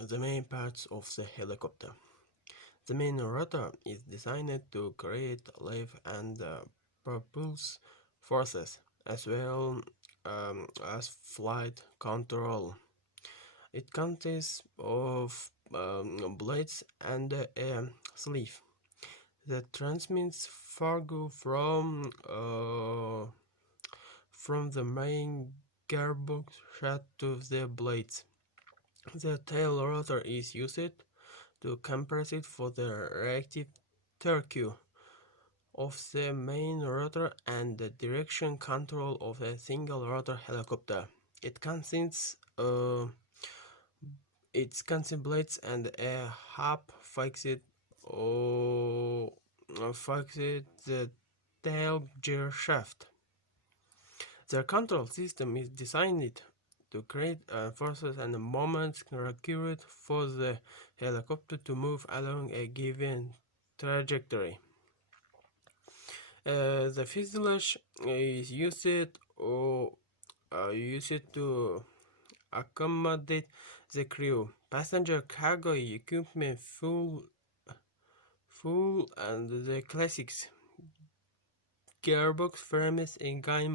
The main parts of the helicopter. The main rotor is designed to create lift and propulse forces, as well as flight control. It consists of blades and a sleeve that transmits cargo from the main gearbox shaft to the blades. The tail rotor is used to compress it for the reactive torque of the main rotor and the direction control of a single rotor helicopter. It consists its blades and a hub fixed the tail gear shaft. The control system is designed to create forces and moments required for the helicopter to move along a given trajectory. The fuselage is used to accommodate the crew, passenger cargo equipment, fuel, and the classics gearbox frames, engine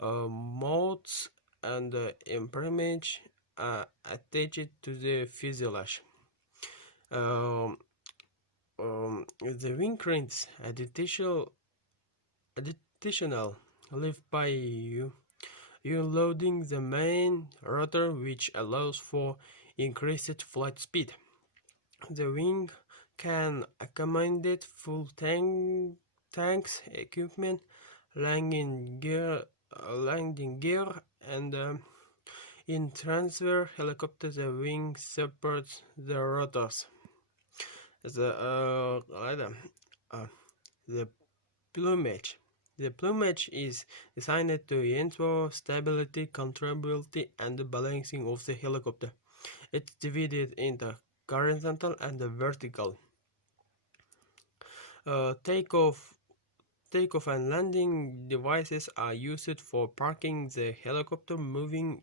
mounts, and empennage attached to the fuselage. The wing creates additional lift by loading the main rotor, which allows for increased flight speed. The wing can accommodate full tanks, equipment, landing gear, and in transfer helicopter, the wing supports the rotors. The plumage. The plumage is designed to ensure stability, controllability, and the balancing of the helicopter. It's divided into horizontal and vertical. Takeoff and landing devices are used for parking the helicopter, moving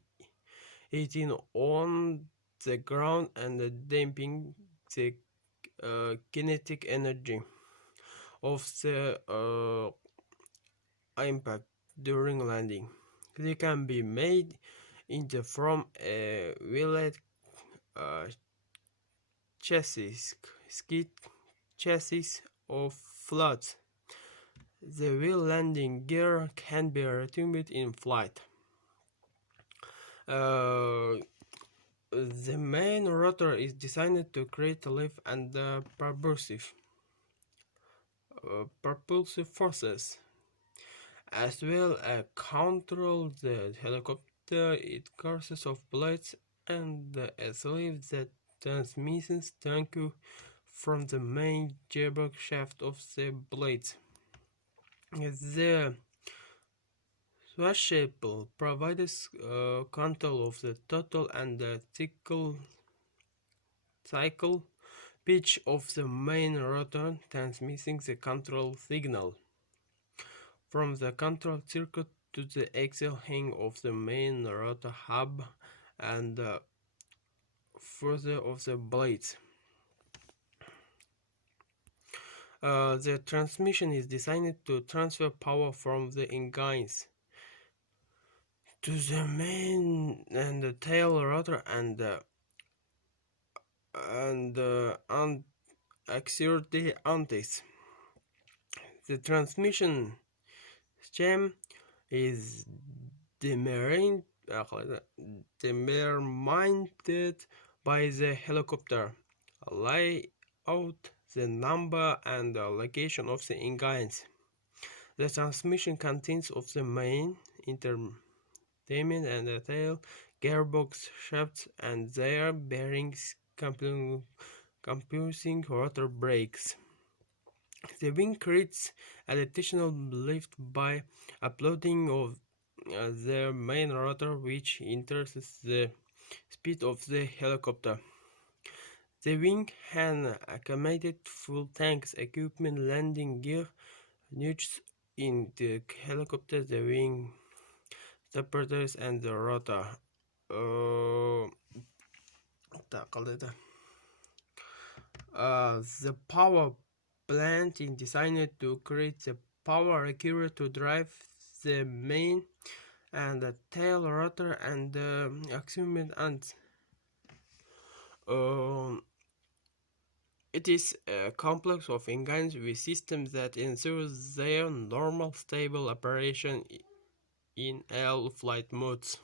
it in on the ground, and damping the kinetic energy of the impact during landing. They can be made from a wheeled chassis, skid chassis, or flats. The wheel landing gear can be retrieved in flight. The main rotor is designed to create lift and propulsive forces, as well as control the helicopter. It consists of blades and a sleeve that transmits tank from the main gearbox shaft of the blades. The swashable provides control of the total and the cycle pitch of the main rotor, transmitting the control signal from the control circuit to the axial hang of the main rotor hub and further of the blades. The transmission is designed to transfer power from the engines to the main and the tail rotor and auxiliary antennas. The transmission stem is determined by the helicopter layout, the number and the location of the engines. The transmission consists of the main, intertainment, and the tail gearbox shafts and their bearings composing rotor brakes. The wing creates additional lift by uploading of the main rotor, which increases the speed of the helicopter. The wing can accommodate full tanks, equipment, landing gear, nudges in the helicopter, the wing supporters, and the rotor. قلدتها. The power plant is designed to create the power required to drive the main and the tail rotor and the axiomet ends. Um, it is a complex of engines with systems that ensure their normal stable operation in all flight modes.